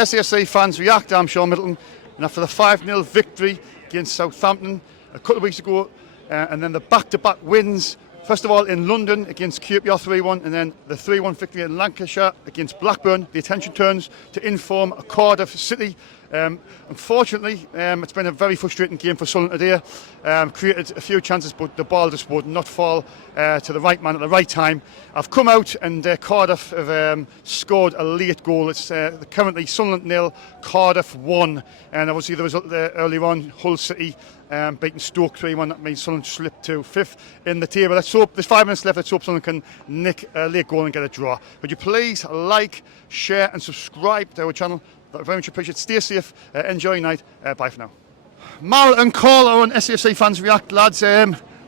SAFC fans react. I'm SHAUN Middleton, and after the 5-0 victory against Southampton a couple of weeks ago, and then the back-to-back wins, first of all in London against QPR 3-1, and then the 3-1 victory in Lancashire against Blackburn, the attention turns to inform Cardiff City. Unfortunately, it's been a very frustrating game for Sunderland today. Created a few chances, but the ball just would not fall to the right man at the right time. I've come out, and Cardiff have scored a late goal. It's currently Sunderland 0, Cardiff 1, and obviously the result there earlier on, Hull City beating Stoke 3-1. That means Sunderland slipped to 5th in the table. Let's hope there's 5 minutes left. Let's hope Sunderland can nick a late goal and get a draw. Would you please like, share, and subscribe to our channel? I very much appreciate it. Stay safe, enjoy your night, bye for now. Mal and Carl are on SAFC Fans React, lads.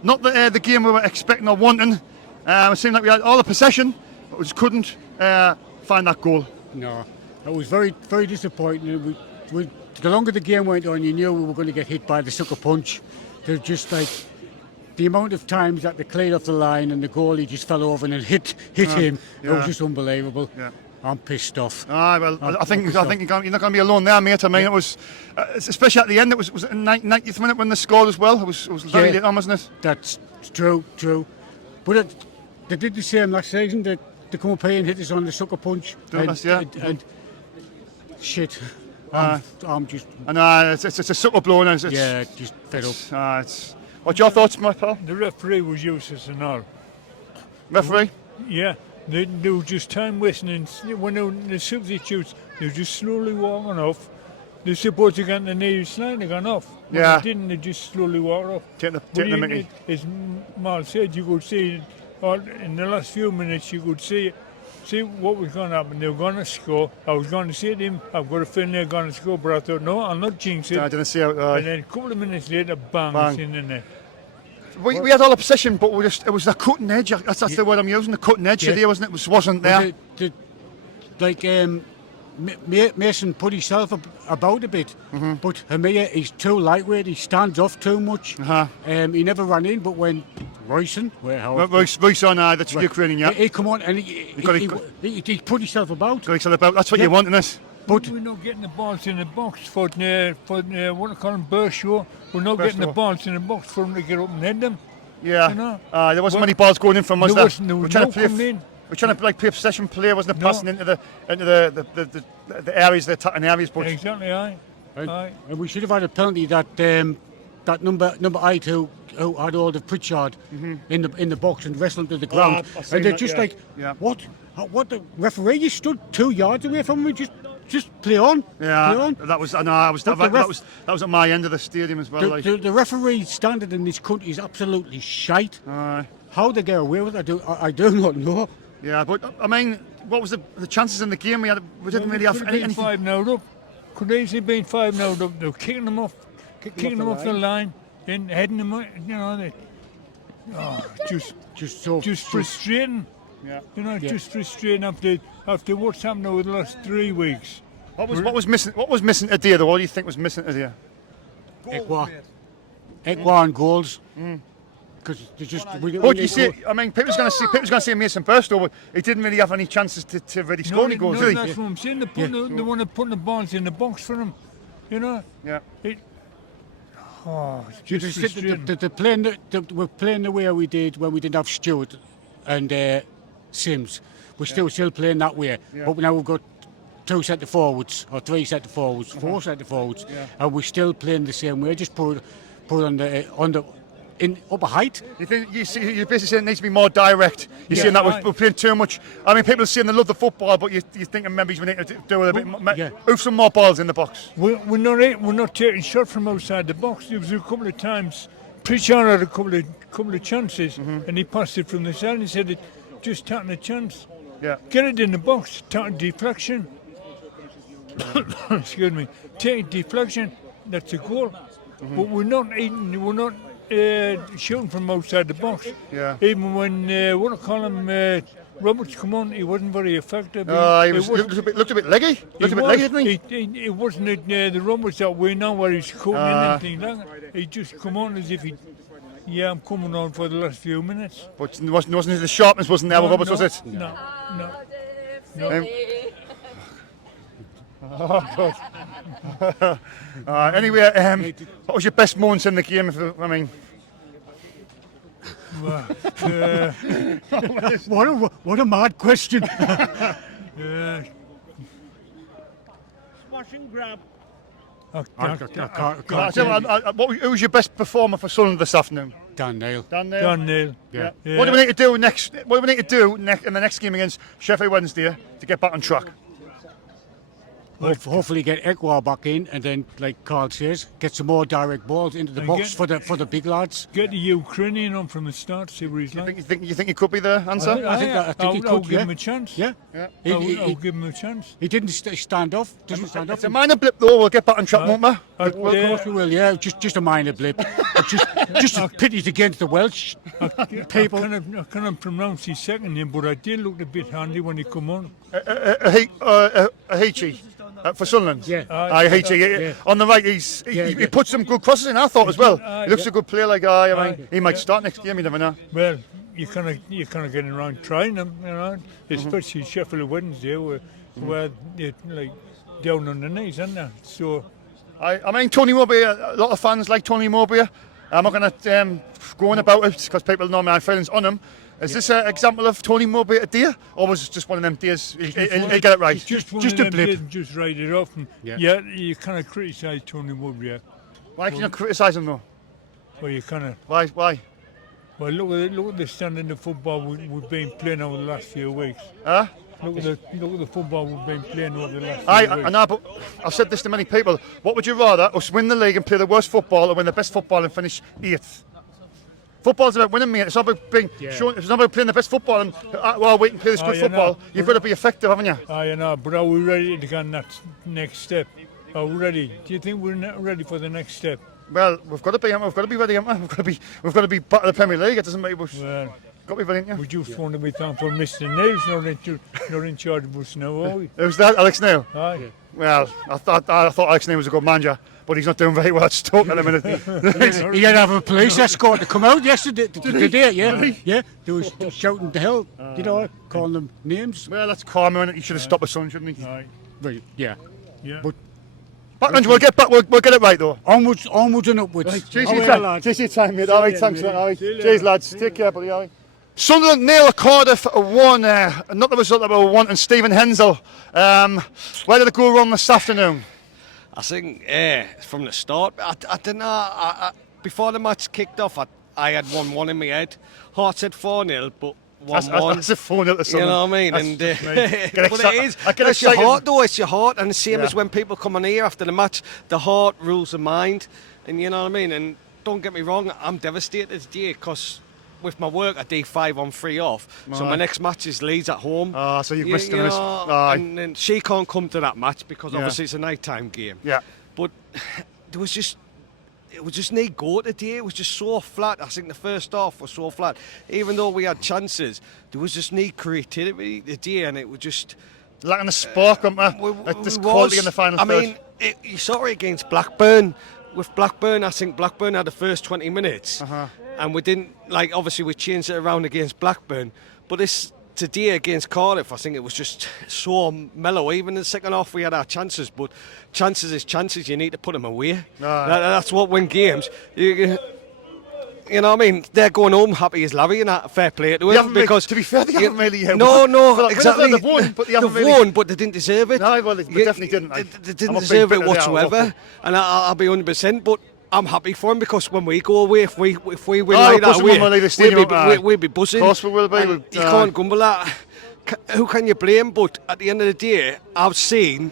Not the game we were expecting or wanting. It seemed like we had all the possession, but we just couldn't find that goal. No, it was very, very disappointing. The longer the game went on, you knew we were going to get hit by the sucker punch. They're just like the amount of times that they cleared off the line and the goalie just fell over and hit him. Yeah. It was just unbelievable. Yeah. I'm pissed off. Well, I think you're not going to be alone there, mate. I mean, it was, especially at the end. It was the 90th minute when they scored as well. It was very late on, wasn't it? That's true. But they did the same last season. They come up here and hit us on the sucker punch. And shit. I'm just. And it's a sucker blow now. Just fed up. What's your thoughts, my pal? The referee was useless and all. Referee? Yeah. They were just time wasting, and when the substitutes, they were just slowly walking off. They're supposed to get on the nearest line, they gone off. But they didn't, they just slowly walked off. Taking the mickey. As Mal said, you could see, in the last few minutes, you could see what was going to happen. They were going to score. I was going to say to him, I've got a feeling they're going to score, but I thought, no, I'll not jinx it. I didn't see it. And then a couple of minutes later, bang. It's in the net. We had all the possession, but it was the cutting edge. That's the word I'm using. The cutting edge today, wasn't it? Wasn't there? Mason put himself about a bit, but Hamia is too lightweight. He stands off too much. He never ran in, but when Royson, that's Ukrainian, yeah. He come on and he put himself about. That's what you want in this. But we're not getting the balls in the box for what they call them, Burshaw. We're not getting the balls in the box for them to get up and head them. Yeah. You know? There wasn't many balls going in from us. We're trying to play possession play, wasn't it? Passing into the areas, the attacking areas. But exactly, aye. And we should have had a penalty that number 8 who had all the Pritchard in the box and wrestled to the ground. And they're just what? The referee just stood 2 yards away from me. Just play on. Yeah, play on. That was at my end of the stadium as well. The referee standard in this country is absolutely shite. How they get away with it, I do not know. Yeah, but I mean, what was the chances in the game? We didn't really have anything. 5-0 up. Could easily been 5-0 up. They were kicking them off the line, then heading them. You know, just frustrating. Yeah. You know, just frustrating after what's happened over the last 3 weeks. What was missing? What was missing today? What do you think was missing today? Ekwa and goals. Because what do you see? I mean, people's going to see Mason Burstow, but he didn't really have any chances to really score any goals. No, that's what I'm saying. They want to put the balls in the box for him. You know. Yeah. We're playing the way we did when we didn't have Stewart and Sims. We're still playing that way, but now we've got 2 centre forwards or 3 centre forwards, 4 centre forwards, and we're still playing the same way. Just put on the in upper height. You basically saying it needs to be more direct. You're saying that we're playing too much. I mean, people are saying they love the football, but you're thinking maybe we need to do a bit move some more balls in the box. We're not taking shots from outside the box. There was a couple of times Pritchard had a couple of chances, and he passed it from the side. And he said, just taking a chance. Yeah. Get it in the box. Take deflection. Excuse me. Take deflection. That's a goal. But we're not shooting from outside the box. Yeah. Even when Roberts come on, he wasn't very effective. He looked a bit leggy. Didn't he? It wasn't the Roberts that we know where he's cutting in anything like that. He just come on as if I'm coming on for the last few minutes. But wasn't the sharpness wasn't there with Roberts, was it? No. Oh, God. Anyway, what was your best moments in the game? I mean, What a mad question. Smash and grab. who was your best performer for Sunderland this afternoon? Dan Neil. Dan Neil. John Neil. Yeah. What do we need to do next? What do we need to do in the next game against Sheffield Wednesday to get back on track? Hopefully get Ekwar back in, and then, like Carl says, get some more direct balls into the And box for the big lads. Get the Ukrainian on from the start, see what he's like. You think he could be the answer? I think he I'll could, give him a chance. Yeah. I'll give him a chance. He didn't stand off. Doesn't stand off. It's a minor blip though. We'll get back on track, won't we? Of course we will. Yeah, just a minor blip. just a pity against the Welsh people. I cannot pronounce his second name, but I did look a bit handy when he come on. Ahichi. For Sunderland? Yeah. Ahichi. On the right, he puts some good crosses in, I thought, as well. He looks a good player, he might start next game, you never know. Well, you kind of getting around trying them, especially Sheffield Wednesday, where they're like down on the knees, aren't they? So, I mean, Tony Mowbray, a lot of fans like Tony Mowbray. I'm not going to go on about it because people know my feelings on him. Is this an example of Tony Mowbray a day, or was it just one of them days? He'll get it right. Just a blip. Just write it off. And you kind of criticise Tony Mowbray. Why can you not criticise him though? Well, you kind of. Why? Well, look at the standard of football we've been playing over the last few weeks. Huh? Look at the football we've been playing over the last few weeks. I know, but I've said this to many people. What would you rather, us win the league and play the worst football, or win the best football and finish 8th? Football's about winning, mate. It's not about being shown. It's not about playing the best football and while waiting to play this good football. You've got to be effective, haven't you? I know, but are we ready to go on that next step? Are we ready? Do you think we're not ready for the next step? Well, we've got to be. We've got to be ready, haven't we? We've got to be part of the Premier League. It doesn't make us. Well, got to be ready, haven't you? we just want to be thankful for Mr. Neil's not in charge of us now, are we? Who's that, Alex Neil? Aye. Well, I thought Alex Neil was a good manager, but he's not doing very well at Stoke at the minute. He had to have a police escort to come out yesterday. Today, yeah. They was shouting the hell, calling them names. Well, that's karma, and he should have stopped his son, shouldn't he? Aye. Right, yeah. But Backlands, we'll get back. We'll get it right though. Onwards and upwards. Cheers for your time, mate. All right, thanks for that. All right. Cheers, lads. Take care, buddy. All right. Sunderland nil, Cardiff 1. Not the result that we were wanting. Stephen Hensel. Where did it go wrong this afternoon? I think from the start. I don't know. Before the match kicked off, I had 1-1 in my head. Heart said 4-0, but 1-1. That's a 4-0 to Sunderland. You know what I mean? And but it is. It's your heart, though. It's your heart, and the same as when people come on here after the match, the heart rules the mind, and you know what I mean. And don't get me wrong, I'm devastated today because with my work I do 5 on 3 off, so my next match is Leeds at home. So you've missed it. And she can't come to that match because obviously it's a night-time game. Yeah. But it was just no go today. It was just so flat. I think the first half was so flat. Even though we had chances, there was just no creativity today, and it was just lacking the spark, this quality in the final third. I mean, you saw it against Blackburn. With Blackburn, I think Blackburn had the first 20 minutes, and we didn't obviously we changed it around against Blackburn, but this today against Cardiff, I think it was just so mellow. Even in the second half, we had our chances, but chances is chances. You need to put them away. That's what win games. You know what I mean? They're going home happy as Larry, and that fair play to them. Because to be fair, they haven't really. No, exactly. They've won, but they haven't really. Won, but they didn't deserve it. No, well, they definitely didn't. They didn't deserve it whatsoever, and I'll be 100%. But I'm happy for them because when we go away, if we win like that away, we'll be buzzing. Of course we will be. You can't grumble that. Who can you blame? But at the end of the day, I've seen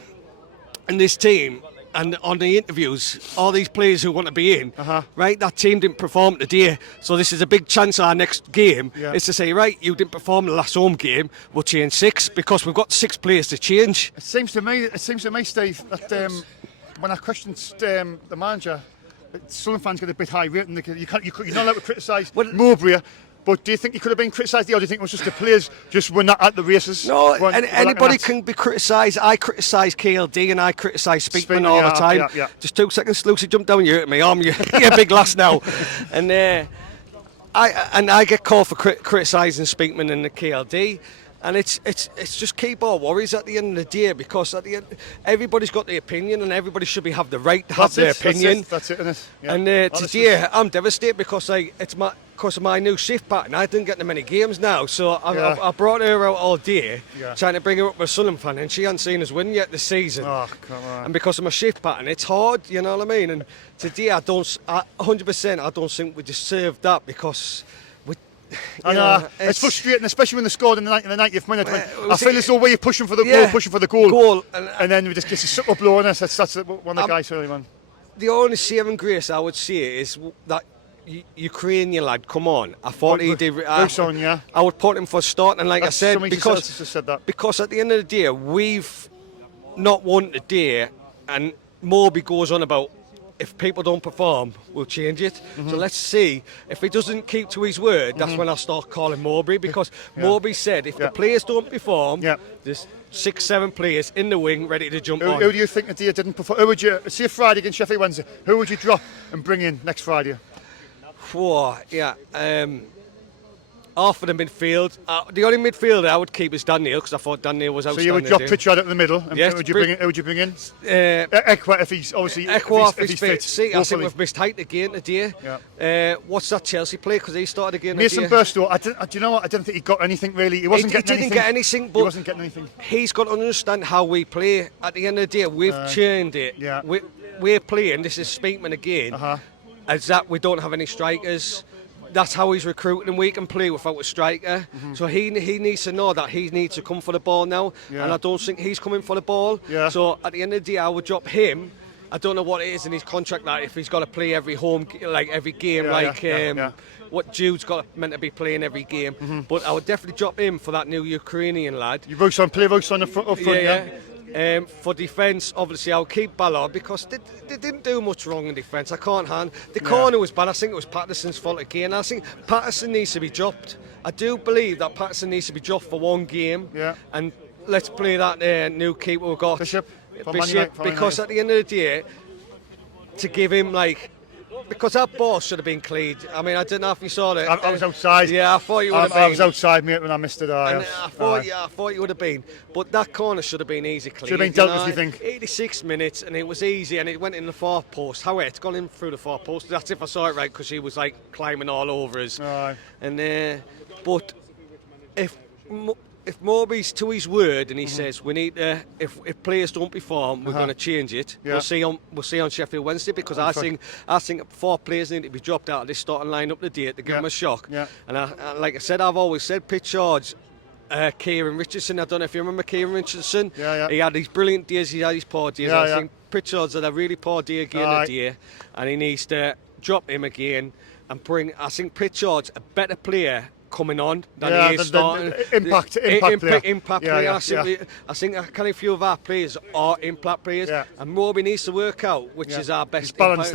in this team and on the interviews, all these players who want to be in, right, that team didn't perform today, so this is a big chance our next game is to say, right, you didn't perform the last home game, we'll change 6 because we've got 6 players to change. It seems to me, Steve, that when I questioned the manager, Sunderland fans get a bit high rating. You're not allowed to criticise Mowbray. But do you think he could have been criticised, or do you think it was just the players just were not at the races? No, anybody can be criticised. I criticise KLD and I criticise Speakman all the time. Yeah. Just 2 seconds, Lucy, jump down, you hurt me arm, you're a big lass now. And I get called for criticising Speakman and the KLD. And it's just keep our worries at the end of the day, because at the end, everybody's got their opinion and everybody should have the right to have their opinion. That's it, isn't it? Yeah. And today I'm devastated because because of my new shift pattern. I didn't get that many games now, so I brought her out all day trying to bring her up with a Sunderland fan, and she hasn't seen us win yet this season. Oh, come on. And because of my shift pattern, it's hard, you know what I mean? And today I 100% I don't think we deserve that, because I know, it's frustrating, especially when they scored in the 90th minute. I feel as though we're pushing for the goal, and then we just get a sucker blow on us. That's one of the guys, really, man. The only saving grace I would say is that Ukrainian lad, come on. I thought he did. I would put him for start, and like I said, because at the end of the day, we've not won today, and Moby goes on about, if people don't perform, we'll change it. So let's see. If he doesn't keep to his word, that's when I'll start calling Mowbray, because Mowbray said if the players don't perform, there's 6-7 players in the wing ready to jump on. Who do you think Adair didn't perform? Who would you, see Friday against Sheffield Wednesday, who would you drop and bring in next Friday? Half of the midfield. The only midfielder I would keep is Dan Neil, because I thought Dan Neil was outstanding. So you would drop Pritchard at the middle, and who would you bring in? Ekwa, if he's obviously if he's fit. See, I think we've missed height again today. What's that Chelsea play? Because he started again. Mason Burstow, do you know what? I don't think he got anything really. He wasn't getting anything. He didn't get anything, but he wasn't getting anything. He's got to understand how we play. At the end of the day, we've changed it. We're playing. This is Speakman again. As that we don't have any strikers. That's how he's recruiting, and we can play without a striker. So he needs to know that he needs to come for the ball now, and I don't think he's coming for the ball. So at the end of the day, I would drop him. I don't know what it is in his contract, like if he's got to play every every game, what Jude's meant to be playing every game. But I would definitely drop him for that new Ukrainian lad. You Roson up front, for defence, obviously, I'll keep Ballard, because they didn't do much wrong in defence. I can't hand. The corner was bad. I think it was Patterson's fault again. I think Patterson needs to be dropped. I do believe that Patterson needs to be dropped for one game. And let's play that new keeper we've got, Bishop, because at the end of the day, to give him because that ball should have been cleared. I mean, I don't know if you saw it. I was outside. Yeah, I thought you would have been. I was outside, mate, when I missed it. I thought you would have been. But that corner should have been easy cleared. Should have been dealt with, you think? 86 minutes, and it was easy, and it went in the far post. However, it's gone in through the far post. That's if I saw it right, because he was climbing all over us. And but if Moby's to his word and he says we need to, if players don't perform, we're going to change it. We'll see on Sheffield Wednesday, because I think 4 players need to be dropped out of this starting line up the day to give them a shock. And like I said, I've always said Pritchard's Kieran Richardson. I don't know if you remember Kieran Richardson. He had these brilliant days, he had his poor days. I think Pritchard's had a really poor day again today, and he needs to drop him again and bring. I think Pritchard's a better player coming on than he is starting. Impact player. I think a few of our players are impact players, and Moby needs to work out which is our best balance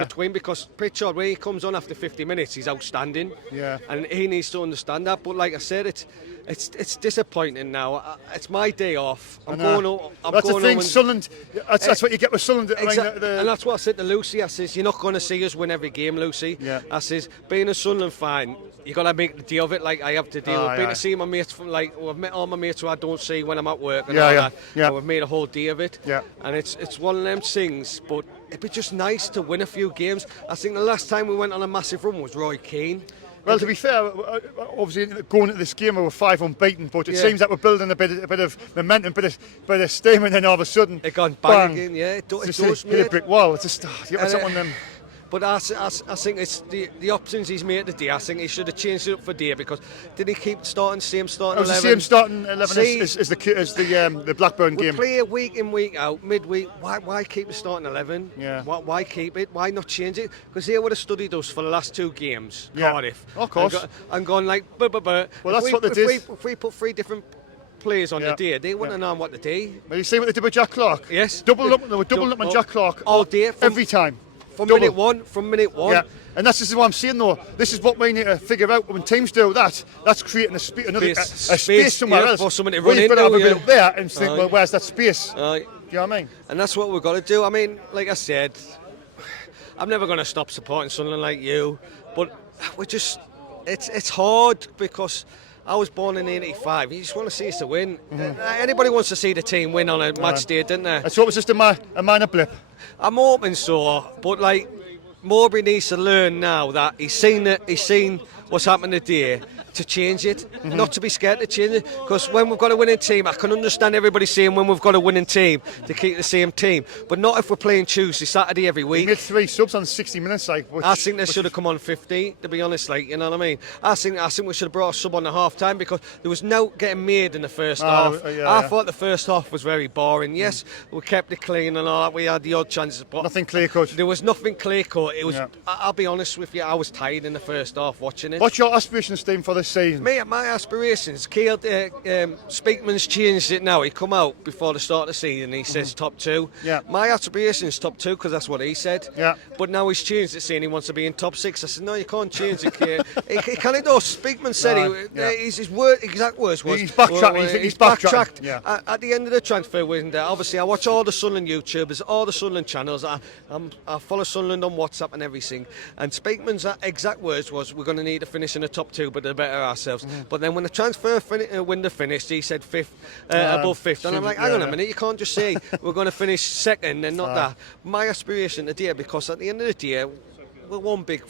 between, because Pritchard, when he comes on after 50 minutes, he's outstanding, and he needs to understand that. But like I said, it's disappointing now. It's my day off. That's the thing, Sunderland. That's what you get with Sunderland. And that's what I said to Lucy. I says, you're not going to see us win every game, Lucy. I says, being a Sunderland fan, you got to make the deal of it, like I have to deal with. Being to see my mates, I've met all my mates who I don't see when I'm at work, and all that. And we've made a whole day of it. And it's one of them things, but it'd be just nice to win a few games. I think the last time we went on a massive run was Roy Keane. Well, to be fair, obviously going into this game we were 5 unbeaten, but it seems that we're building a bit of momentum, bit of steam, and then all of a sudden it gone bang again. It does, hit a brick wall. It's just one of them. But I think it's the options he's made today. I think he should have changed it up for Day, because did he keep same starting 11? The same starting 11 as the Blackburn game. We play week in, week out, midweek. Why keep the starting 11? Why keep it? Why not change it? Because they would have studied us for the last 2 games, Cardiff. Of course. And gone like, Well, that's what they did. If we put 3 different players on the day, they wouldn't have known what to do. Well, you see what they did with Jack Clark? Yes. They were doubling up on Jack Clark all day, every time. From minute one. Yeah, and that's just what I'm saying though. This is what we need to figure out. When teams do that, that's creating a space somewhere else. For someone to run into. You've got to have a bit up there and think, well, where's that space? Do you know what I mean? And that's what we've got to do. I mean, like I said, I'm never going to stop supporting someone like you, but we just, it's hard, because I was born in '85. You just want to see us to win. Anybody wants to see the team win on a match day, don't they? Let's hope it's just a minor blip. I'm hoping so, but like Mowbray needs to learn now that he's seen what's happened today, to change it, not to be scared to change it. Because when we've got a winning team, I can understand everybody saying when we've got a winning team to keep the same team, but not if we're playing Tuesday, Saturday every We week. made 3 subs on 60 minutes, like. I think they should have come on 50, to be honest, like, you know what I mean? I think we should have brought a sub on the half time because there was no getting made in the first half. I thought the first half was very boring. Yes, we kept it clean and all that. We had the odd chances, but Nothing clear cut. there was nothing clear cut. It was. I'll be honest with you, I was tired in the first half watching it. What's your aspirations, Steve, for this season? My aspirations, Speakman's changed it now. He come out before the start of the season, he says top 2. Yeah. My aspirations top 2 because that's what he said. Yeah. But now he's changed it, saying he wants to be in top 6. I said, no, you can't change it. He can't do. Speakman said his exact words was... He's backtracked. He's backtracked. Yeah. At the end of the transfer window, obviously I watch all the Sunderland YouTubers, all the Sunderland channels. I follow Sunderland on WhatsApp and everything. And Speakman's exact words was, we're going to need to finish in the top 2, but to better ourselves. But then when the transfer window finished, he said 5th, above 5th. And I'm like, hang on a minute, you can't just say we're going to finish 2nd and not that. My aspiration today, because at the end of the day, we're one big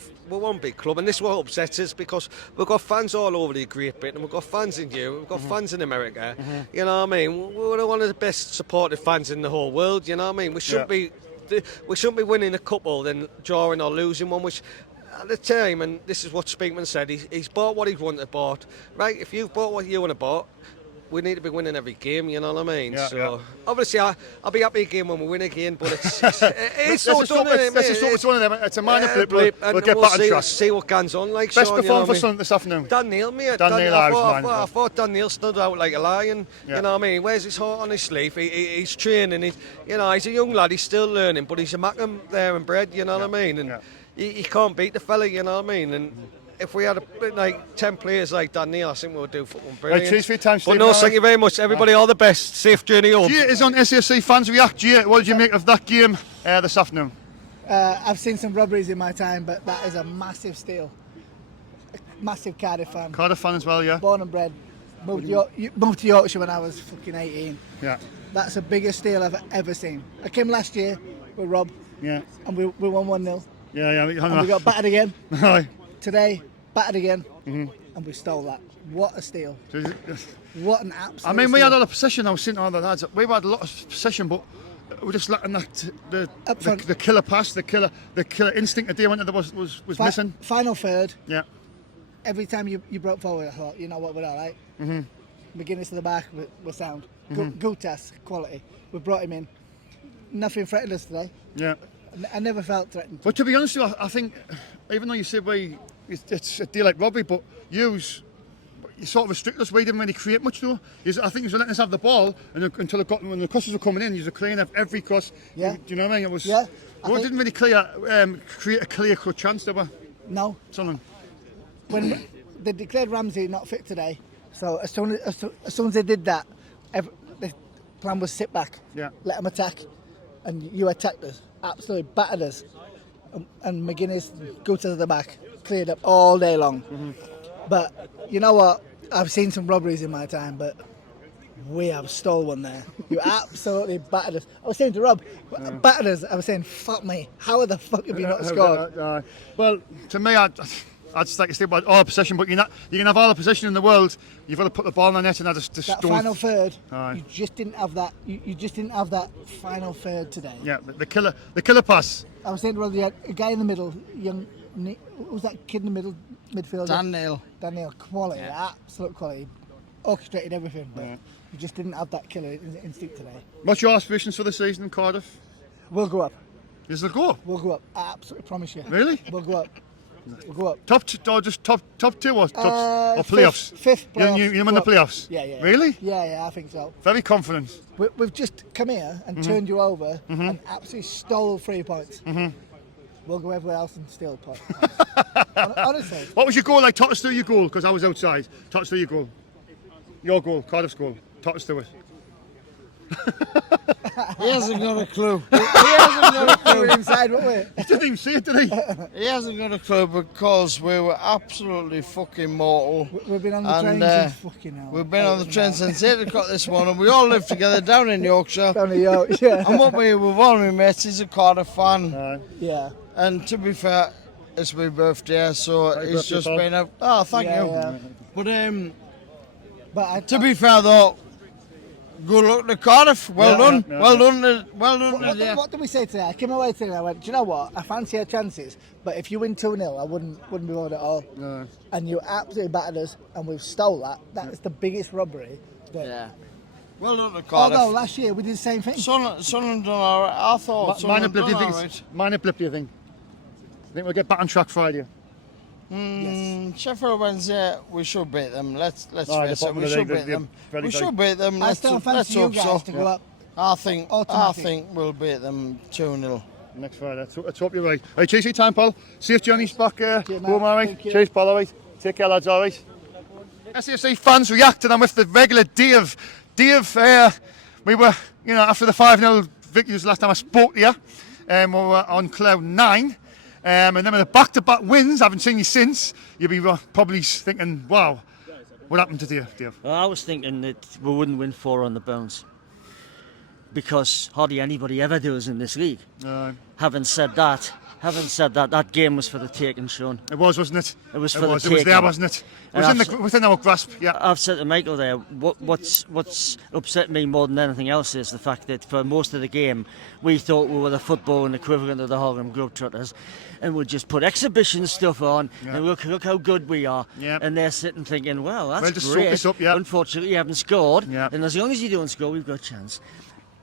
club, and this is what upsets us because we've got fans all over the Great Britain, we've got fans in Europe, we've got fans in America. You know what I mean? We're one of the best supported fans in the whole world. You know what I mean? We shouldn't be winning a couple, then drawing or losing one, which. At the time, and this is what Speakman said, he's bought what he wanted to bought. Right, if you've bought what you want to bought, we need to be winning every game, you know what I mean? Obviously, I'll be happy again when we win again, but it's so done, It's one of them. It's a minor blip. We'll get back on track. See what Gan's on like. Best Sean, performance for Sunderland this afternoon. Dan Neil, mate. I thought Dan Neil stood out like a lion. You know what I mean? Wears his heart on his sleeve. He's training. He's a young lad. He's still learning, but he's a Mackem there and bred. You know what I mean? And he can't beat the fella. You know what I mean? And if we had like 10 players like Dan Neil, I think we would do football brilliant. Right, cheers for your time, Steve. But no, thank you very much. Everybody, all the best. Safe journey home. Gia is on SAFC Fans React. Gia, what did you make of that game this afternoon? I've seen some robberies in my time, but that is a massive steal. A massive Cardiff fan. Cardiff fan as well, yeah. Born and bred. Moved to Yorkshire when I was fucking 18. Yeah. That's the biggest steal I've ever seen. I came last year with Rob. Yeah. And we won 1-0. Yeah. And we got battered again. Aye. Today, battered again. And we stole that. What a steal. What an absolute I mean, we steal. had all the possession. I was saying to all the lads, we had a lot of possession, but we're just lacking that the killer pass, the killer instinct today when there was missing. Final third. Yeah. Every time you broke forward, I thought, you know what, we're all right. Beginners to the back, we're sound. Gutas, quality. We brought him in. Nothing threatened us today. Yeah. I never felt threatened. But to be honest with you, I think, even though you say it's a deal like Robbie, but you sort of restrict us. We didn't really create much though. I think you were letting us have the ball and until when the crosses were coming in, you were clearing up every cross. Yeah. Do you know what I mean? It was. Yeah. We didn't really create a clear-cut chance, did we? No. Something. When they declared Ramsey not fit today, so as soon as they did that, the plan was sit back, let them attack, and you attacked us, absolutely battered us, and McGuinness, Gutas at the back, cleared up all day long. But you know what? I've seen some robberies in my time, but we have stole one there. You absolutely battered us. I was saying to Rob, battered us. I was saying, fuck me, how the fuck have you not scored? Well, to me, I'd just like to say about all the possession, but you can have all the possession in the world. You've got to put the ball in the net, and I just that don't. Final third, you just didn't have that. You just didn't have that final third today. Yeah, the killer pass. I was saying to Rob, you had a guy in the middle, what was that kid in the middle midfielder? Dan Neil, quality, absolute quality, orchestrated everything, but you just didn't have that killer instinct today. What's your aspirations for the season in Cardiff? We'll go up. Is it go? We'll go up. I absolutely promise you. Really? We'll go up. We'll go up. Top 2 or playoffs? Fifth playoffs. You win the playoffs? Yeah. Really? Yeah, I think so. Very confident. We've just come here and turned you over and absolutely stole 3 points. We'll go everywhere else and steal points. Honestly. What was your goal like? Talk us through your goal, because I was outside. Talk us through your goal. Your goal, Cardiff's goal. Talk us through it. He hasn't got a clue. He hasn't got a We were clue. inside, weren't we? He didn't even see it, did he? He hasn't got a clue because we were absolutely fucking mortal. We've been on the And, train since fucking hell. We've been on the train since 8 o'clock this morning. We all live together down in Yorkshire. Down the York, yeah. I'm up here with one of my mates. He's a Cardiff fan. Yeah. And to be fair, it's my birthday, so Happy he's birthday, just Paul. been out. Oh, thank Yeah, you. yeah. But But to be fair though, good luck to Cardiff. Well done. yeah. Well done. Well done. what did we say today? I came away today and I went, do you know what? I fancy our chances, but if you win 2-0, I wouldn't be worried at all. No. And you absolutely battered us, and we've stole that. That is the biggest robbery. Yeah. Well done to Cardiff. Although last year we did the same thing. Sunderland done all right. I thought Minor Sunderland blip, do you done think? all right. Minor blip, do you think? I think we'll get back on track Friday. Sheffield Wednesday, we should beat them. Let's Oh, face the it, we bottom of the should league, beat they're them. very, We very- should beat them. I Let's still let's fancy you hope guys so. to go up. I think Automatic. we'll beat them 2-0. Next Friday. Let's hope you're right. Right, cheers for your time, Paul. See if Johnny's back Cheers, home, mate. all right? Thank you. Cheers, Paul, all right? Take care, lads, all right? SAFC fans reacting. I'm with the regular Dave. Dave, we were, after the 5-0 victory was the last time I spoke to you, we were on cloud 9. And then with the back-to-back wins, I haven't seen you since, you'll be probably thinking, wow, what happened to Dave? Well, I was thinking that we wouldn't win 4 on the bounce because hardly anybody ever does in this league. Having said that, that game was for the taking, Sean. It was, wasn't it? It was for It the was taking. there, wasn't it? It was And within our grasp, yeah. I've said to Michael there, what's upset me more than anything else is the fact that for most of the game we thought we were the football equivalent of the Harlem Globetrotters, and we'd just put exhibition stuff on and look how good we are. Yeah. And they're sitting thinking, well, that's Well, just soak great. this up, yeah. Unfortunately, you haven't scored, Yeah. and as long as you don't score, we've got a chance.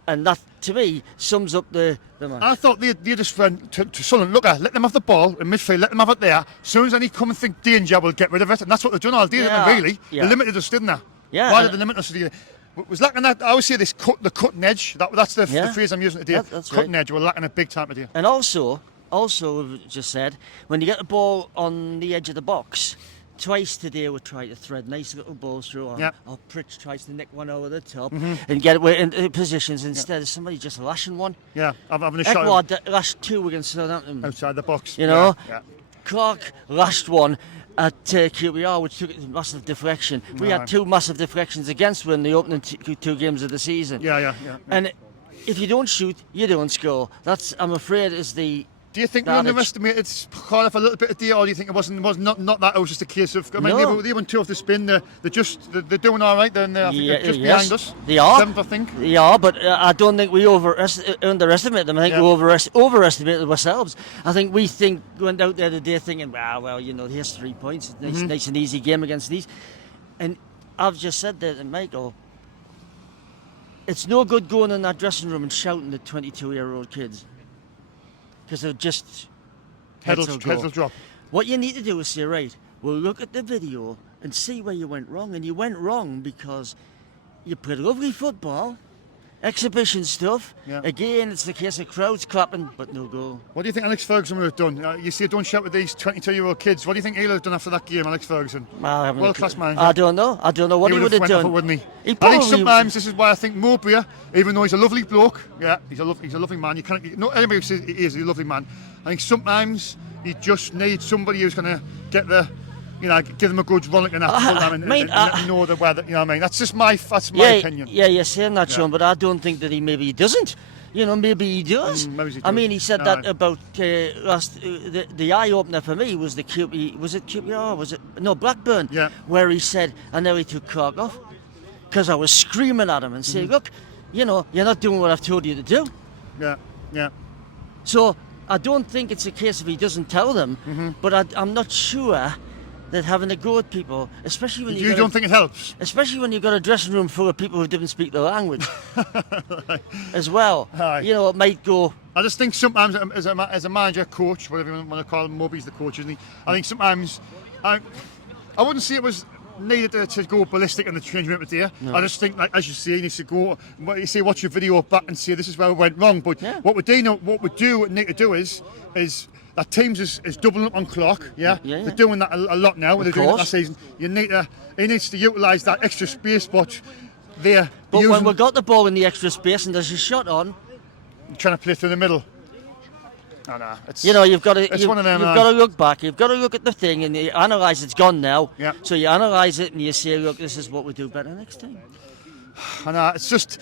And that, to me, sums up the match. I thought they just went to Sunderland, look, let them have the ball in midfield, let them have it there. As soon as any come and think danger, we'll get rid of it. And that's what they've done all day, didn't they, really? Yeah. They limited us, didn't they? Yeah. Why did they limit us? It was lacking that, I always say this, the cutting edge. That's the Yeah. phrase I'm using today. That's cutting right. edge, we're lacking it big time today. And also, we've just said, when you get the ball on the edge of the box, twice today we tried to thread nice little balls through. Yeah. Or Pritch tries to nick one over the top and get it into positions instead of somebody just lashing one. Yeah, I'm having a shot Edward lashed 2 against Southampton. outside the box. You know? Yeah. Clark lashed one at QPR, which took a massive deflection. We Right. had 2 massive deflections against in the opening 2 games of the season. Yeah. And if you don't shoot, you don't score. That's, I'm afraid, is the... Do you think we adage. underestimated Cardiff a little bit today, or do you think it was not that? It was just a case of. I mean, No. they went 2 off the spin. They're doing all right. They're I think they're just behind us. They are. 7th, I think. They are, but I don't think we underestimated them. I think we overestimated ourselves. I think we went out there today thinking, well, here's 3 points. Nice and easy game against these. And I've just said that to Michael, it's no good going in that dressing room and shouting at 22-year-old kids. Because they're just Heads will drop. What you need to do is say, right, we'll look at the video and see where you went wrong. And you went wrong because you played lovely football, exhibition stuff. Yeah. Again, it's the case of crowds clapping, but no goal. What do you think Alex Ferguson would have done? You see, don't shout with these 22-year-old kids. What do you think he'll have done after that game, Alex Ferguson? World-class manager. I don't know what he would have went done. off it, wouldn't he? He I probably think sometimes this is why I think Mowbray, even though he's a lovely bloke, he's a lovely man. You can't. Not anybody who says he is a lovely man. I think sometimes you just need somebody who's going to get give them a good rollick and let them know the weather. You know what I mean? That's just my opinion. Yeah, you're saying that, Sean, but I don't think that he doesn't. Maybe he does. Maybe he I mean, does. he said that about the eye opener for me was the QPR? Was it Blackburn? Yeah. Where he said, I nearly took Clark off because I was screaming at him and saying, look, you're not doing what I've told you to do. Yeah. So I don't think it's a case of he doesn't tell them, but I'm not sure that having a go at people, especially when You don't think it helps? especially when you've got a dressing room full of people who didn't speak the language as well. Aye. It might go. I just think sometimes as a manager, coach, whatever you want to call him, Moby's the coach, isn't he? I think sometimes I wouldn't say it was needed to go ballistic in the change room today. No. I just think, like as you say, you need to go. You say, watch your video back and say this is where it went wrong. But what we need to do is that teams is doubling up on Clark. They're doing that a lot now. They're doing it last season. He needs to utilise that extra space, but there. But using, when we got the ball in the extra space and there's a shot on, trying to play through the middle. No, it's, you know, you've got to one of them, you've got to look back. You've got to look at the thing and you analyse it's gone now. Yeah. So you analyse it and you say, look, this is what we do better next time. I know, it's just,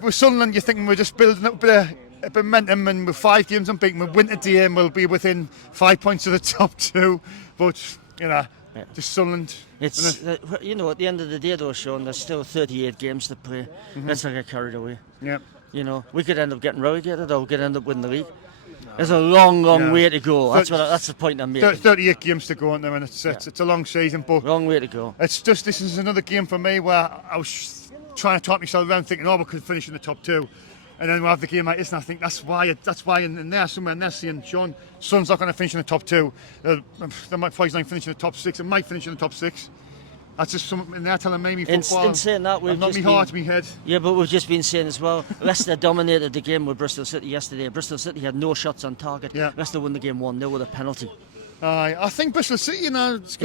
with Sunderland, you're thinking we're just building up a bit of momentum, and with 5 games unbeaten, we'll win today and we'll be within 5 points of the top 2. But, you know, just Sunderland. It's, you know, at the end of the day, though, Sean, there's still 38 games to play. Let's not get carried away. Yeah. You know, we could end up getting relegated or we could end up winning the league. There's a long way to go. That's the point I'm making. 38 games to go on there, and it's a long season, but long way to go. It's just, this is another game for me where I was trying to talk myself around, thinking, we could finish in the top 2, and then we'll have the game like this. And I think that's why in there somewhere in there saying, Sean, Sun's not going to finish in the top 2. They might probably not finish in the top 6. It might finish in the top 6. That's just something in there telling me football. In saying that, we've not just me heart, me head. Yeah, but we've just been saying as well, Leicester dominated the game with Bristol City yesterday. Bristol City had no shots on target. Yeah. Leicester won the game 1-0 with a penalty. I think Bristol City, you know, just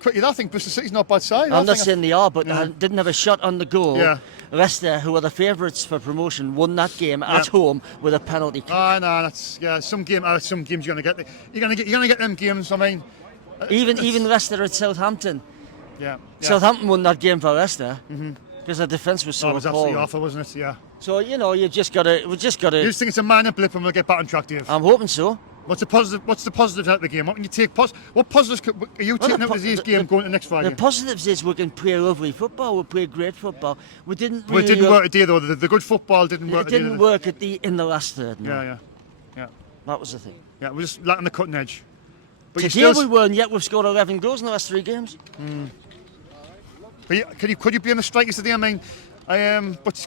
quickly, I think Bristol City's not a bad side. I'm not saying they are, but they didn't have a shot on the goal. Yeah. Leicester, who are the favourites for promotion, won that game at home with a penalty kick. No, that's some games you're gonna get. You're gonna get them games. I mean, even Leicester at Southampton. Yeah. Southampton won that game for Leicester because their defence was so it was appalling. absolutely awful, wasn't it? Yeah. So you know, we just got to. You just think it's a minor blip and we'll get back on track, Dave? I'm hoping so. What's the positive out of the game? What can you take? What positives are you taking out of this game going to next Friday? The positives is we can play lovely football. We play great football. We didn't. Really it didn't work today though. The good football didn't work. It didn't work in the last third. No. Yeah. That was the thing. Yeah, we're just lacking the cutting edge. But today we were, and yet we've scored 11 goals in the last 3 games. But could you be on the strikers today? I mean, but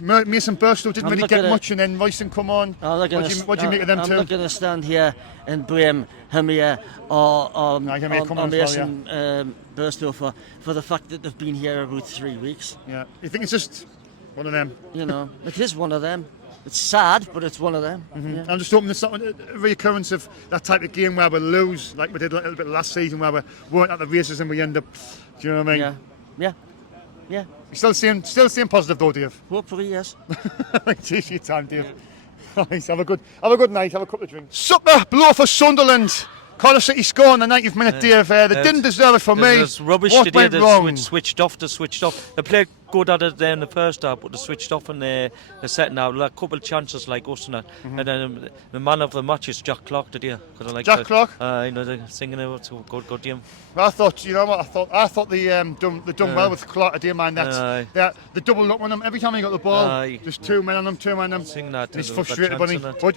Mason Burstow didn't really get much, and then Royston come on. What do you make of them two? I'm not going to stand here and blame Hamir or Mason Burstow for the fact that they've been here about 3 weeks. Yeah, you think it's just one of them? You know, it is one of them. It's sad, but it's one of them. Yeah. I'm just hoping there's not a reoccurrence of that type of game where we lose, like we did a little bit last season, where we weren't at the races and we end up. Do you know what I mean? Yeah. You're still seeing positive though, Dave. Hopefully, yes. Cheers for your time, Dave. Nice. Have a good night. Have a couple of drinks. Sucker blow for Sunderland. Cardiff City score in the 90th minute, Dave. They didn't deserve it for me. It was rubbish what today. Went wrong? They switched off. They played good at it there in the first half, but they switched off in the second half. Like a couple of chances like us and that. And then the man of the match is Jack Clark today. Jack Clark? You know, they're singing it. So good game. I thought, you know what? I thought they done well with Clark today, man. That's the double up on them every time he got the ball. There's 2 men on them. Sing that. He's frustrated, bunny. But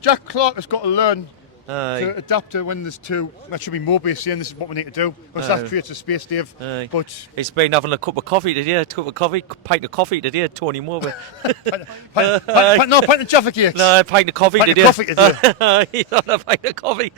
Jack Clark has got to learn. To adapt to when there's 2, that should be Moby saying this is what we need to do. Because that creates a space, Dave. But he's been having a cup of coffee today. Pint of coffee today, Tony Moby. Pint of Jaffa cakes. No, pint of coffee today. He's on a pint of coffee.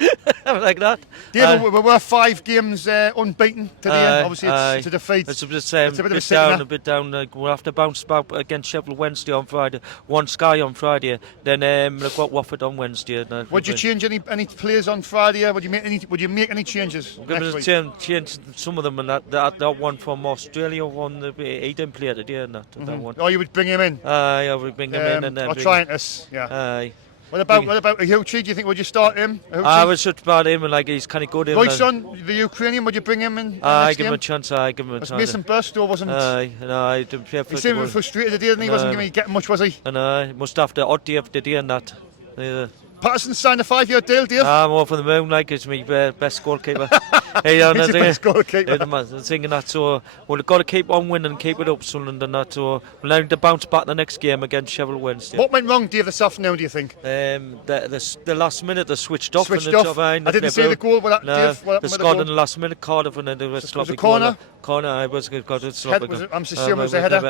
Like that. Dave, we were 5 games unbeaten today. Obviously, it's a defeat. It's a bit down. We'll have to bounce back against Sheffield Wednesday on Friday. One Sky on Friday. Then we've got Watford on Wednesday. Would you change any players on Friday? Would you make any changes? I'm going to change some of them, and that one from Australia, he didn't play today, and that one. Oh, you would bring him in? I would bring him in, and then. Or trying us, yeah. What about Ahuchi? Do you think would you start him? I would start him, and he's kind of good. Royston, the Ukrainian, would you bring him in? I give him a chance. Mason Burstow wasn't. I didn't play. He seemed frustrated today, didn't he? Wasn't getting much, was he? And must have to odd Dave today and that. Patterson signed a 5-year deal, Dave. I'm off for the moon, it's my best goalkeeper. He's the best goalkeeper. Thinking that, so we've got to keep on winning and keep it up, Sunderland, and that. So we'll need to bounce back the next game against Sheffield Wednesday. What went wrong, Dave, this afternoon, do you think? The last minute they switched off. I didn't see the goal. They scored in the last minute, Cardiff, and then they were sloppy. Was it corner? I was got it sloppy. I'm assuming it was a header.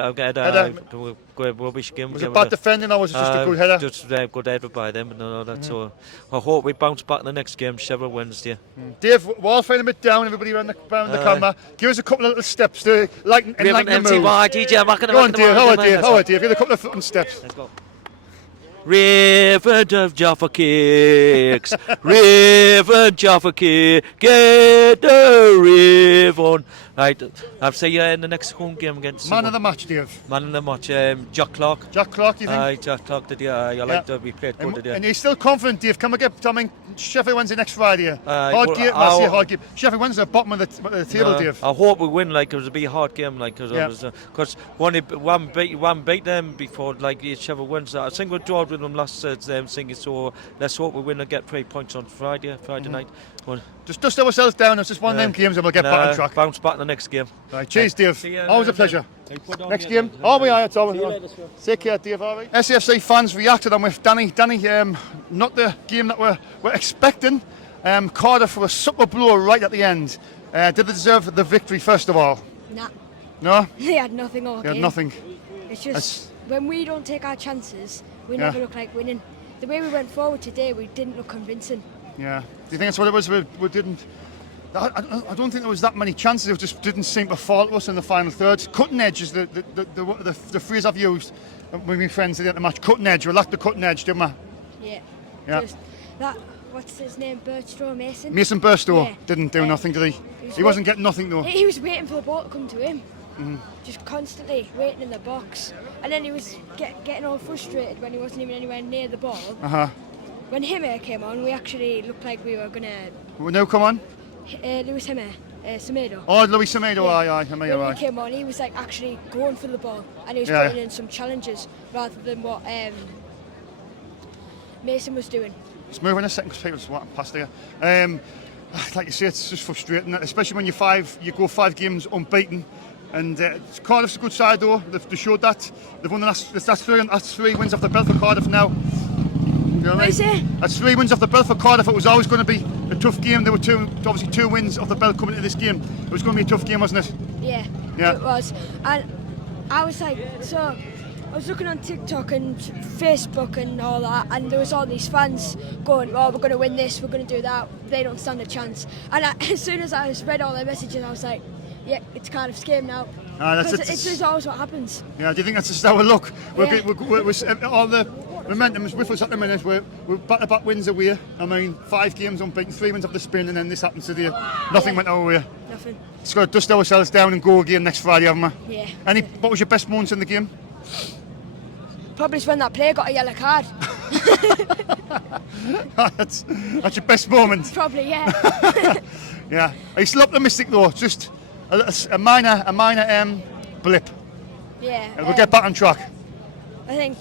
Rubbish game. Was it bad defending or was it just a good header? Just good header by them and all that. So I hope we bounce back in the next game, Sheffield Wednesday. Dave, we're all feeling a bit down, everybody around the camera. Give us a couple of little steps to enlighten the mood. Go on, Dave. How are Dave? Give us a couple of foot steps. Let's go. River of Jaffa Cakes, River Jaffa Cake, get the river fun. Right, I'll see you in the next home game against Man of the match, Dave. Man of the match, Jack Clark. Jack Clark, you think? Jack Clark did. I like that we played good today. And you're still confident, Dave? Can we get? I mean, Sheffield Wednesday next Friday. Well, Game. I say hard game. Sheffield Wednesday at the bottom of the table, Dave. I hope we win. Like, it'll be a hard game. Like, because one beat them before. Like, Sheffield Wednesday. I think we drew with them last thing. So let's hope we win and get 3 points on Friday night. Just dust ourselves down. It's just one of them games, and we'll get back on track. Bounce back in the next game. Right, cheers, Dave. You, Always a pleasure. Next game. Oh, we are. It's over. Take care, Dave. All right. SAFC fans reacted on with Danny. Not the game that we're expecting. Cardiff were a super blow right at the end. Did they deserve the victory first of all? Nah. No? They had nothing all They had game. nothing. It's just when we don't take our chances, we never look like winning. The way we went forward today, we didn't look convincing. Yeah. Do you think that's what it was? We didn't. I don't think there was that many chances. It just didn't seem to fall to us in the final third. Cutting edge is the phrase I've used with my friends at the match. Cutting edge. We lacked the cutting edge, didn't we? Yeah. Yeah. Just that. What's his name? Birchstow Mason. Mason Birchstow Yeah. didn't do nothing, did he? He wasn't getting nothing though. He was waiting for the ball to come to him. Just constantly waiting in the box, and then he was getting all frustrated when he wasn't even anywhere near the ball. When Himmer came on, we actually looked like we were gonna. No, come on. Lewis Himmer, Semedo. Oh, Louis Semedo, aye, When he came on, he was like actually going for the ball, and he was putting in some challenges rather than what Mason was doing. Let's move in a second because people just walking past here. Like you say, it's just frustrating, especially when you go 5 games unbeaten. And Cardiff's a good side though. They showed that. They've won that's 3 wins off the belt for Cardiff now. You know what I mean? That's 3 wins off the belt for Cardiff. It was always going to be a tough game. There were obviously 2 wins off the belt coming into this game. It was going to be a tough game, wasn't it? Yeah, it was. And I was like, so I was looking on TikTok and Facebook and all that, and there was all these fans going, "Oh, we're going to win this, we're going to do that. They don't stand a chance." And as soon as I read all their messages, I was like, "Yeah, it's Cardiff's game now." It's just always what happens. Yeah, do you think that's just our luck? We're all the momentum is with us at the minute. We're back-to-back wins away. I mean, 5 games unbeaten, 3 wins off the spin, and then this happens today. Nothing went our way. Nothing. Just got to dust ourselves down and go again next Friday, haven't we? Yeah. What was your best moments in the game? Probably when that player got a yellow card. that's your best moment. Probably, yeah. Yeah. Are you still optimistic though? Just a minor blip. Yeah. We'll get back on track. I think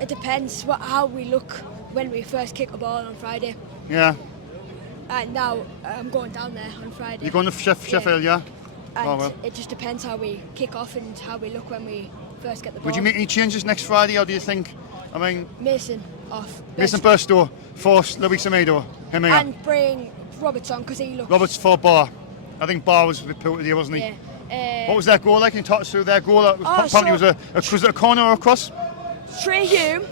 it depends how we look when we first kick a ball on Friday. Yeah. And now I'm going down there on Friday. You're going to Sheffield, yeah? And it just depends how we kick off and how we look when we first get the ball. Would you make any changes next Friday, or do you think? I mean, Mason off. Mason Birchstow, force Louis Semedo, him here. And bring Roberts on because he looks. Roberts for Bar. I think Bar was a bit put here, wasn't he? Yeah. What was their goal like? Can you talk us through their goal? Apparently was it a corner or a cross? Trey Hume.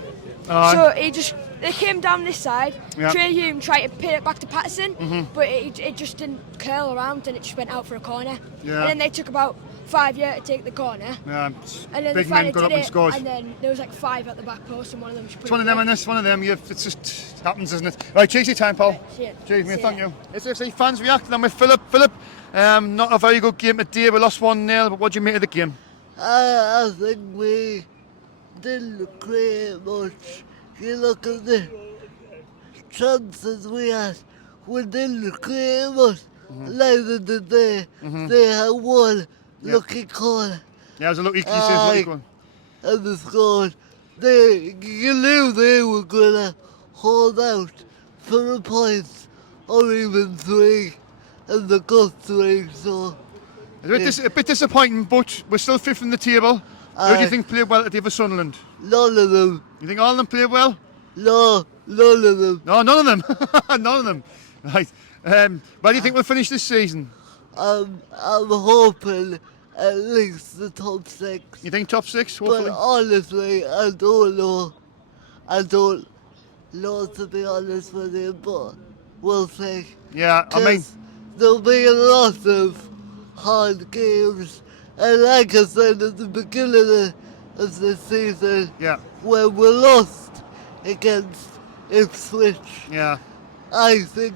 So they came down this side. Yeah. Trey Hume tried to pin it back to Patterson, but it just didn't curl around and it just went out for a corner. Yeah. And then they took about 5 years to take the corner. Yeah. And then Big men got up and scored. And then there was like 5 at the back post, and one of them. It's one of them, and this one of them. It's just happens, isn't it? Right, cheers your time, Paul. Cheers, mate. Thank you. SFC fans reacting. I'm with Philip. Philip, not a very good game today. We lost 1-0. But what do you make of the game? I think we didn't create much. You look at the chances we had. We didn't create much. Neither did they. They had one lucky corner. Yeah, it was a lucky one. And they scored. You knew they were going to hold out for a point or even 3, and they got 3. So it's a bit disappointing, but we're still 5th in the table. Who do you think played well today for Sunderland? None of them. You think all of them played well? No, none of them. No, none of them. None of them. Right. Where do you think we'll finish this season? I'm hoping at least the top 6. You think top 6, hopefully? But honestly, I don't know. I don't know, to be honest with you, but we'll see. Yeah, I mean, there'll be a lot of hard games. And like I said at the beginning of the season, when we lost against Ipswich, yeah, I think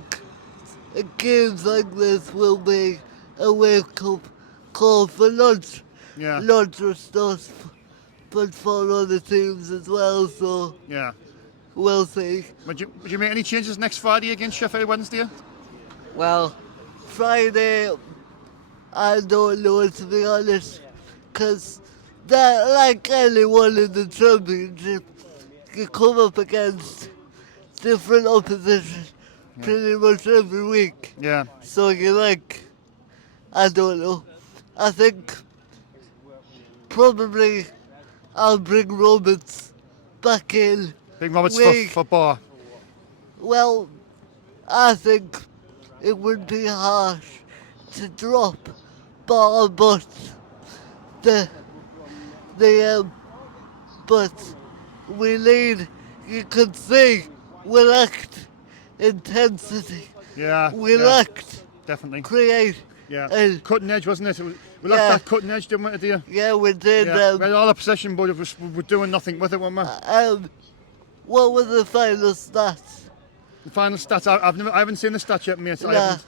games like this will be a wake-up call for lunch. Yeah. Not just us, but for other teams as well, so Yeah. we'll see. Would you make any changes next Friday against Sheffield Wednesday? Well, Friday, I don't know, to be honest, because that, like anyone in the championship, you come up against different opposition pretty much every week. Yeah. So you're like, I don't know. I think probably I'll bring Roberts back in. Big Roberts for Bar. Well, I think it would be harsh to drop Bar, but but we need, you could see, we lacked intensity. Yeah. We yeah, lacked definitely. create. Yeah. And Cutting edge, wasn't it? We lacked that cutting edge, didn't we, dear? yeah, we did. Yeah. We had all the possession, but we're doing nothing with it, weren't we? What were the final stats? The final stats, I haven't seen the stats yet, mate. Nah, I'll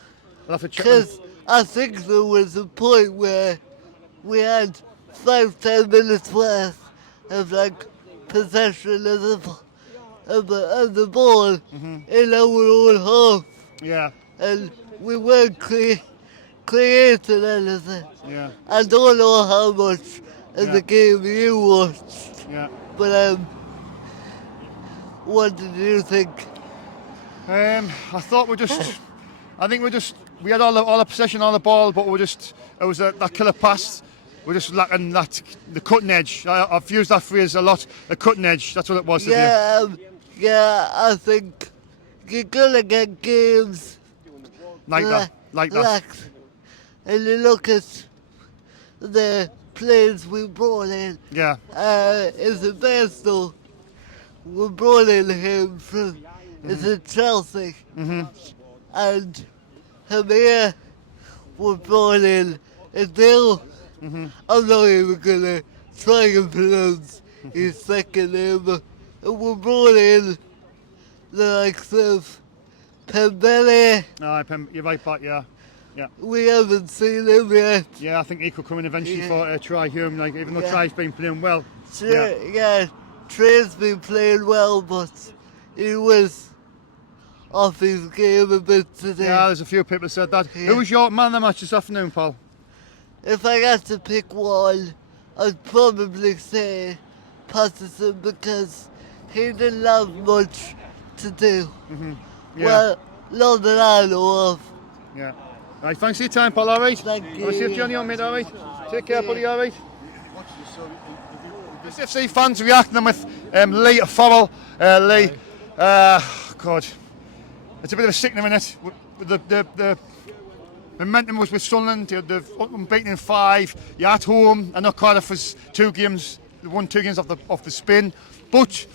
have to check. because I think there was a point where we had 5-10 minutes worth of like possession of the ball in our own half. Yeah. And we weren't creating anything. Yeah. I don't know how much of the game you watched. Yeah. But what did you think? I thought we had all the possession, all the ball, but it was that killer pass. We're just lacking the cutting edge. I've used that phrase a lot. The cutting edge. That's what it was. Yeah, I think you're gonna get games like that. lacked. And you look at the players we brought in. Yeah. Is it best though? We brought in him from is it Chelsea? And Hamir we brought in Adele. I'm not even gonna try and pronounce his second name, but we brought in the likes of Pembele. You're right back, yeah. Yeah. We haven't seen him yet. Yeah, I think he could come in eventually for Try Hume, even though Try's been playing well. Trey's been playing well, but he was off his game a bit today. Yeah, there's a few people said that. Yeah. Who was your man of the match this afternoon, Paul? If I had to pick one, I'd probably say Patterson because he didn't have much to do. Yeah. Well, not that I know of. Yeah. Right, thanks for your time, Paul, alright? Thank you. I'll see you on your mate, alright? Take care, buddy, alright? SFC fans reacting with Lee Farrell. Lee, God, it's a bit of a sickening minute. The momentum was with Sunderland, they've unbeaten in 5. You're at home. I know Cardiff was 2 games, they won 2 games off the spin, but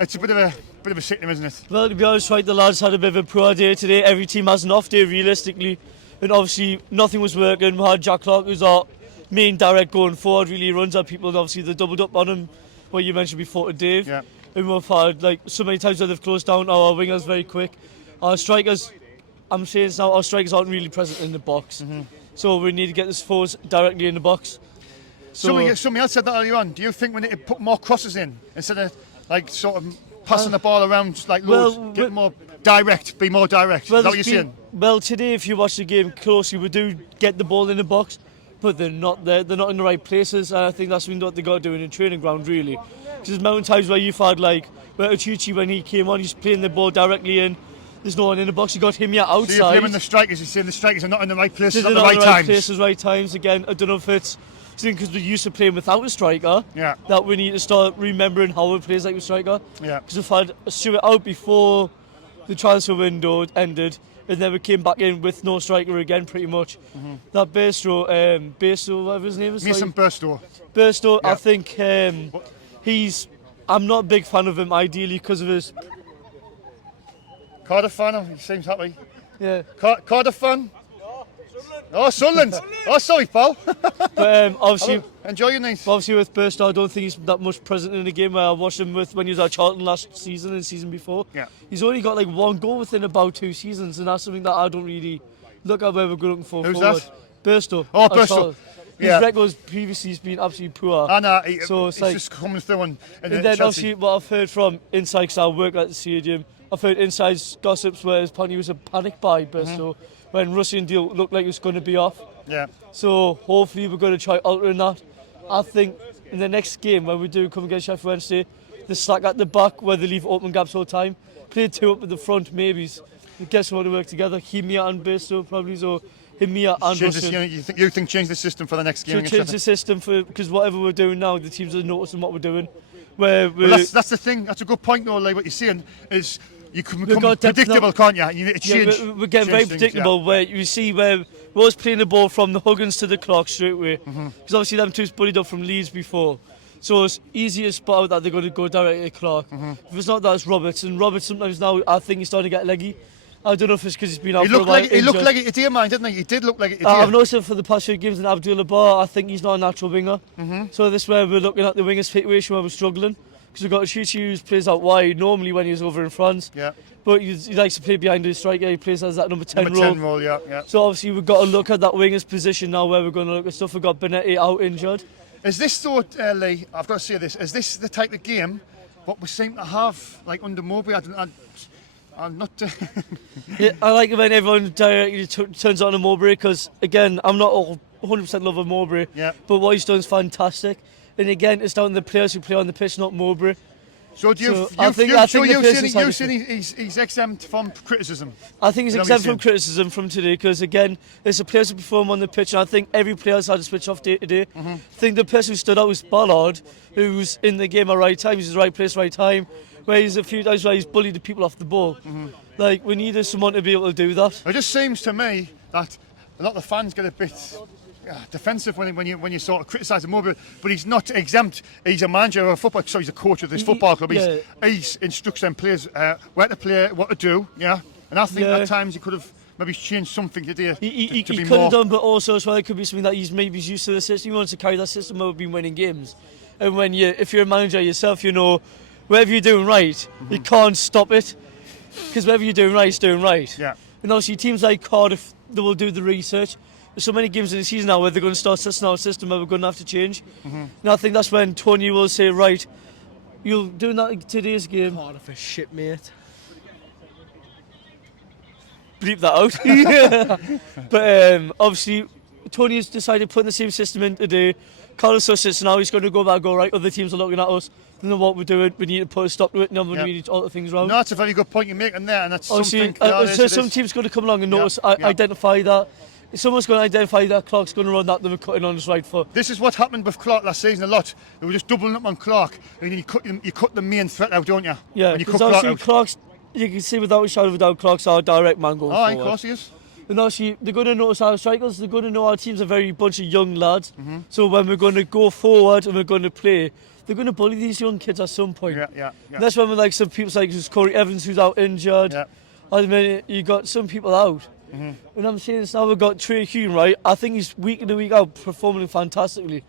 it's a bit of a sickening, isn't it? Well, to be honest, right, the lads had a bit of a poor day today. Every team has an off day, realistically, and obviously nothing was working. We had Jack Clark, who's our main direct going forward, really runs at people, and obviously they doubled up on him, what you mentioned before to Dave. Yeah. And we've had so many times where they've closed down our wingers very quick. Our strikers, I'm saying this now, our strikers aren't really present in the box. So we need to get this forwards directly in the box. So Somebody else said that earlier on. Do you think we need to put more crosses in instead of sort of passing the ball around loads, get more direct, be more direct? Well, Is that what you're saying? Well, today, if you watch the game closely, we do get the ball in the box, but they're not there. They're not in the right places, and I think that's what they got to do in the training ground, really. Because there's mountain times where you've had where Uchichi, when he came on, he's playing the ball directly in. There's no one in the box. You got him outside. So you're blaming the strikers. You're saying the strikers are not in the right places They're at the not right in the right times. places, right times. Again, I don't know if it's because we're used to playing without a striker. Yeah. That we need to start remembering how it plays like a striker. Yeah. Because we've had Stuart out before the transfer window ended, and then we came back in with no striker again, pretty much. That Bairstow, whatever his name is. Mason Bairstow. Bairstow, Yeah. I think I'm not a big fan of him, ideally, because of his. Cardiff fan, he seems happy. Yeah. Cardiff fan? Oh, Sunderland. Oh, sorry, pal. But obviously, enjoy your night. Obviously, with Bairstow, I don't think he's that much present in the game. I watched him when he was at Charlton last season and the season before. Yeah. He's only got 1 goal within about 2 seasons, and that's something that I don't really look at where we're looking for. Who's forward. Burstow. Oh, Burstow. His record's previously has been absolutely poor. I know, so it's like, just coming through and then obviously what I've heard from inside, because I work at the stadium, I've heard inside gossips where apparently it was a panic buy Burstow when Rusty and Deal looked like it was going to be off. Yeah. So hopefully we're going to try altering that. I think in the next game when we do come against Sheffield Wednesday, the slack at the back where they leave open gaps all the time, play two up at the front maybe, get someone to work together, Himia and Burstow probably, so Himia and Russian. You think change the system for the next game? Change the system because whatever we're doing now, the teams are noticing what we're doing. Well, that's the thing. That's a good point, though. Like what you're saying is, you can become predictable, can't you? You need to change. We're getting very predictable. Where you see where we was playing the ball from the Huggins to the Clark straight away, because obviously them two's bullied up from Leeds before. So it's easy to spot out that they're going to go directly to Clark. If it's not that, it's Roberts. And Roberts sometimes now, I think he's starting to get leggy. I don't know if it's because he's been out for a while. He looked like it today, man, didn't he? He did look like it today. I've noticed it for the past few games in Abdullah Bar. I think he's not a natural winger. So this is where we're looking at the winger situation where we're struggling. Because we've got Chichi who plays out wide normally when he's over in France. Yeah. But he likes to play behind the striker. He plays as that number 10 role. Number 10 role, yeah. So obviously we've got to look at that winger's position now where we're going to look at stuff. We've got Benetti out injured. Is this though, Lee, I've got to say this, is this the type of game what we seem to have like under Mowbray? I'm not... Yeah, I like it when everyone directly turns on to Mowbray because, again, I'm not 100% love of Mowbray, but what he's done is fantastic. And again, it's down to the players who play on the pitch, not Mowbray. So do you're saying he's exempt from criticism? I think he's exempt from criticism from today because, again, it's the players who perform on the pitch, and I think every player's had to switch off day to day. I think the person who stood out was Ballard, who's in the game at the right time, he's in the right place, right time, where he's a few times where he's bullied the people off the ball. Like, we needed someone to be able to do that. It just seems to me that a lot of the fans get a bit defensive when you sort of criticise him over, but he's not exempt. He's a manager of a football, so he's a coach of this football club. He instructs them players where to play, what to do. Yeah, and I think at times he could have maybe changed something today. He could have done, but also as well, it could be something that he's used to the system. He wants to carry that system where we've been winning games. And if you're a manager yourself, you know whatever you're doing right, you can't stop it because whatever you're doing right is doing right. Yeah. And obviously teams like Cardiff, they will do the research. There's so many games in the season now where they're going to start testing our system where we're going to have to change. And I think that's when Tony will say, right, you'll do that in today's game. Cardiff is shit, mate. Bleep that out. But obviously, Tony has decided to put the same system in today. Cardiff's our system now, he's going to go back, go right, other teams are looking at us. They know what we're doing, we need to put a stop to it, and we need to alter things around. No, that's a very good point you're making there, and that's obviously, something... so some teams going to come along and notice, identify that. If someone's going to identify that Clark's going to run that, then we're cutting on his right foot. This is what happened with Clark last season a lot. They were just doubling up on Clark, and then you cut the main threat out, don't you? Yeah, because obviously Clark's, you can see without a shadow of a doubt, Clark's our direct man going forward. Of course he is. And obviously, they're going to notice our strikers, they're going to know our team's a very bunch of young lads. So when we're going to go forward and we're going to play, they're going to bully these young kids at some point. Yeah. And that's when we're like some people like Corey Evans who's out injured. I mean, you got some people out. And I'm saying this now, we've got Trey Hume, right? I think he's week in and week out performing fantastically.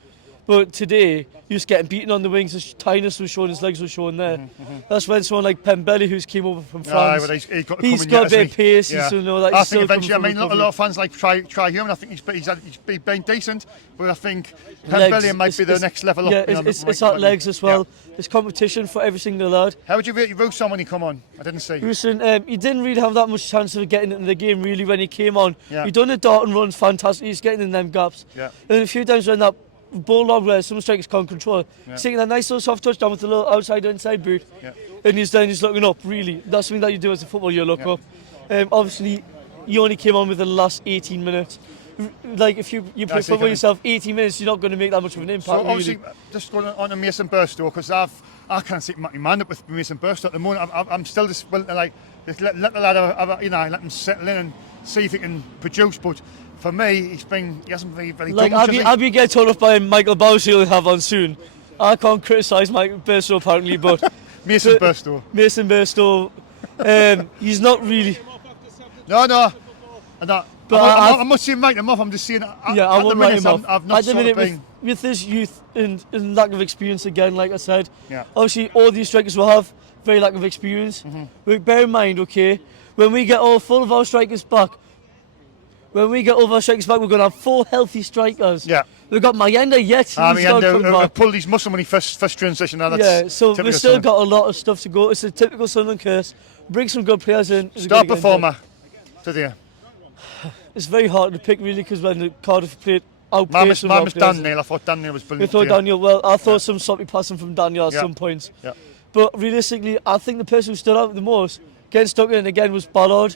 But today, he was getting beaten on the wings, his tightness was showing, his legs were showing there. That's when someone like Pembele, who's came over from France, he's got a bit of pace, so know that I think eventually, a lot of fans like try Hume, and I think he's been decent, but I think Pembele might be the next level up. Yeah, it's at legs as well. There's competition for every single lad. How would you rate Roussan when he come on? I didn't see. Roussan, he didn't really have that much chance of getting into the game really when he came on. He done a dart and runs fantastic, he's getting in them gaps. And a few times when that ball lob where some strikers can't control. He's taking that nice little soft touchdown with the little outside inside boot. And he's looking up, really. That's something that you do as a footballer, you look up. Obviously, he only came on within the last 18 minutes. Like, if you play football yourself, 18 minutes, you're not going to make that much of an impact, so obviously, just going on to Mason Burstow, because I can't see my mind up with Mason Burstow at the moment. I'm still just willing to, like, let the lad let him settle in and see if he can produce, but for me, he hasn't very like done much. I'll be get told off by Michael Bowes he'll have on soon. I can't criticise Michael Burstow apparently, but Mason Burstow, he's not really. No. But I'm not saying write him off. I'm just saying. I won't write him off. I've not at the minute, with his youth and lack of experience again, like I said, obviously all these strikers will have very lack of experience. But bear in mind, okay, when we get all full of our strikers back, when we get over strikers back, we're going to have 4 healthy strikers. Yeah. We've got Mayenda yet. Mayenda pulled his muscle when he first transition. Now that's so we've still got a lot of stuff to go. It's a typical Sunderland curse. Bring some good players in. Star performer today. It's very hard to pick really because when the Cardiff played mine was Daniel. I thought Daniel was brilliant. You thought Daniel? Well, I thought some sloppy passing from Daniel at some points. Yeah. But realistically, I think the person who stood out the most getting stuck in again was Ballard.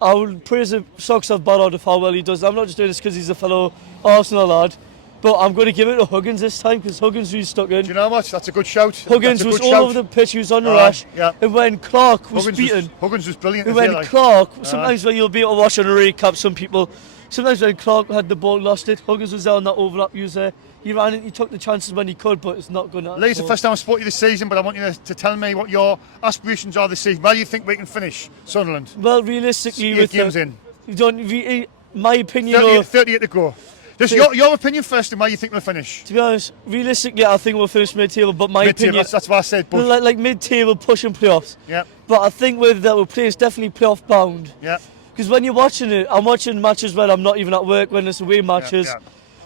I would praise the socks of Ballard of how well he does. I'm not just doing this because he's a fellow Arsenal lad, but I'm going to give it to Huggins this time because Huggins really stuck in. Do you know what? That's a good shout. Huggins was all over the pitch. He was on the rush. Yeah. And when Clark was beaten, Huggins was brilliant. And when Clark, sometimes when you'll be able to watch on a recap, some people, sometimes when Clark had the ball, lost it. Huggins was there on that overlap. He was there. He ran it, he took the chances when he could, but it's not going to. Lee, it's the first time I've spoken to you this season, but I want you to tell me what your aspirations are this season. Where do you think we can finish Sunderland? Well, realistically, 8 games in. You don't. My opinion. 38 to go. Just your opinion first, and where you think we'll finish. To be honest, realistically, I think we'll finish mid-table. But my opinion, that's what I said. But like mid-table, pushing playoffs. Yeah. But I think with that, we'll play is definitely playoff bound. Yeah. Because when you're watching it, I'm watching matches when I'm not even at work, when it's away matches. Yeah.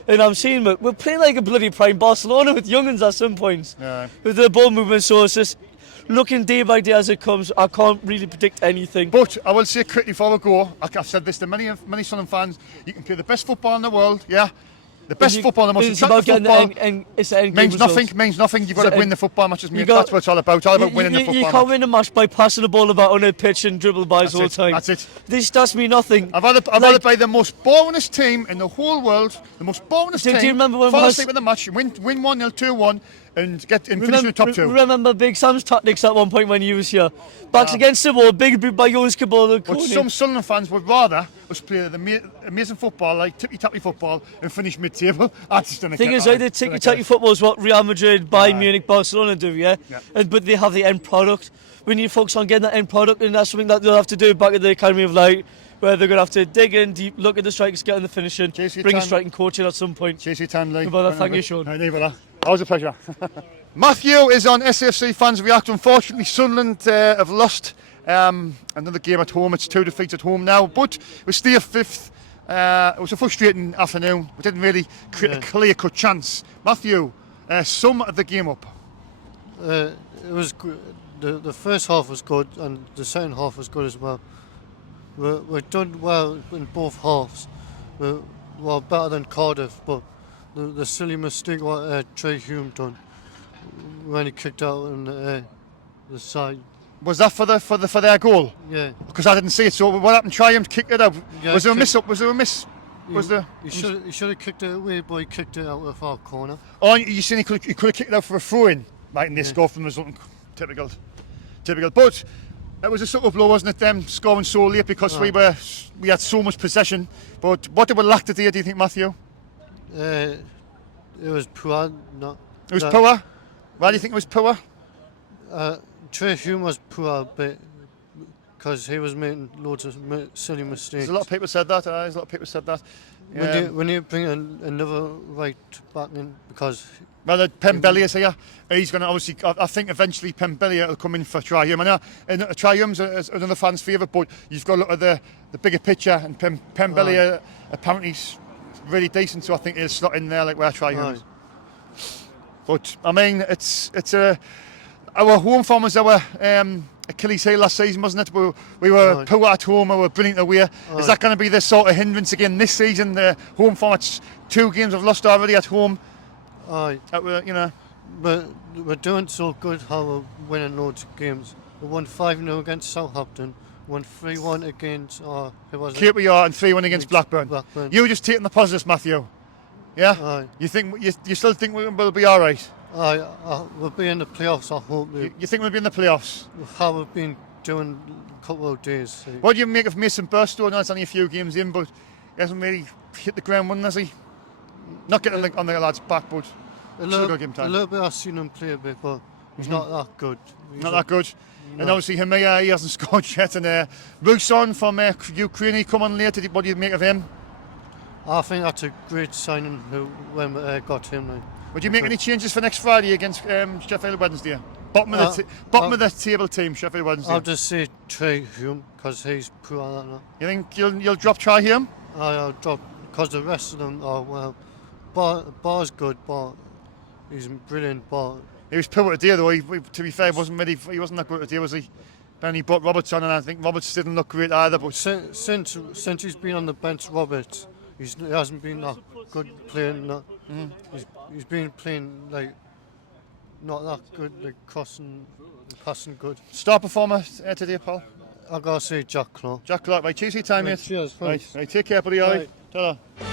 And I'm seeing we're playing like a bloody prime Barcelona with young'uns at some points. Yeah. With the ball movement, so it's just looking day by day as it comes. I can't really predict anything. But I will say quickly before we go, I've said this to many Sunderland fans, you can play the best football in the world, yeah? The best football, the most attractive football means nothing. You've got to win the football matches, mate. That's what it's all about. It's all about winning the football match. You can't win a match by passing the ball about on a pitch and dribble by all the time. That's it. This does me nothing. I'd rather play the most boringest team in the whole world, the most boringest team. Do you remember when fall asleep in the match, win 1-0, 2-1, and finish in the top 2. Remember Big Sam's tactics at one point when he was here. Backs against the wall, big boot by Jonas Cabral. But some Sunderland fans would rather us play the amazing football, like tippy-tappy football, and finish mid-table. I just don't get it. Thing is, the tippy-tappy football is what Real Madrid, Bayern Munich, Barcelona do, yeah? But they have the end product. We need to focus on getting that end product, and that's something that they'll have to do back at the Academy of Light, where they're going to have to dig in deep, look at the strikers, get in the finishing, bring a striking coach in at some point. JC time, Lee. Thank you, Sean. Always a pleasure. Matthew is on SAFC Fans React. Unfortunately, Sunderland have lost another game at home. It's 2 defeats at home now, but we stay 5th. It was a frustrating afternoon. We didn't really create a clear-cut chance. Matthew, sum of the game up. It was the first half was good, and the second half was good as well. We've done well in both halves. We're better than Cardiff, but the silly mistake what Trey Hume done when he kicked out on the side. Was that for their goal? Yeah. Because I didn't see it. So what happened? Try him to kick it out. Yeah, was there a miss up? Was there a miss? He should have kicked it away, but he kicked it out of our corner. Oh, you seen he could have kicked it out for a throw-in, right? And they scored from the result. Typical. But it was a sort of blow, wasn't it? Them scoring so late because we had so much possession. But what did we lack today? Do you think, Matthew? It was poor. It was poor. Why do you think it was poor? Trey Hume was poor a bit because he was making loads of silly mistakes. There's a lot of people said that. There's a lot of people said that. We need to bring another right back in because. Well, Pembele is here. He's going to obviously. I think eventually Pembele will come in for Trey Hume. And Trey Hume's another fan's favourite, but you've got to look at the bigger picture. And Pembele apparently is really decent, so I think he'll slot in there like where Trey Hume is. But I mean, it's our home form was our Achilles heel last season, wasn't it? We were poor at home, we were brilliant away. Is that going to be the sort of hindrance again this season? The home form, it's 2 games we've lost already at home. Aye. But we're doing so good how we're winning loads of games. We won 5-0 against Southampton, won 3-1 against QPR and 3-1 against Blackburn. You were just taking the positives, Matthew. Yeah? Aye. You still think we'll be alright? Aye, we'll be in the playoffs, I hope. You think we'll be in the playoffs? How we've been doing a couple of days. What do you make of Mason Burstow? I know it's only a few games in, but he hasn't really hit the ground running, has he? Not getting on the lad's back, but a little bit I've seen him play a bit, but he's not that good. Not that good. No. And obviously Hemia, he hasn't scored yet. And Ruson from Ukraine, he come on later. What do you make of him? I think that's a great signing when we got him. Would you make any changes for next Friday against Sheffield Wednesday? Bottom of the table team, Sheffield Wednesday. I'll just say Trey Hume because he's poor at that. You think you'll drop Trey Hume? I dropped because the rest of them are well. Bar's good, but he's brilliant. But he was poor today, though. To be fair, he wasn't that good today, was he? Then he brought Roberts on, and I think Roberts didn't look great either. But since he's been on the bench, Roberts, he hasn't been that good playing. He's been playing like not that good, like crossing, passing good. Star performer today, Paul? I gotta say Jack Clark. Jack Clark, right, Tuesday time, mate. Cheers, right, take care, buddy. All right. Ta-da.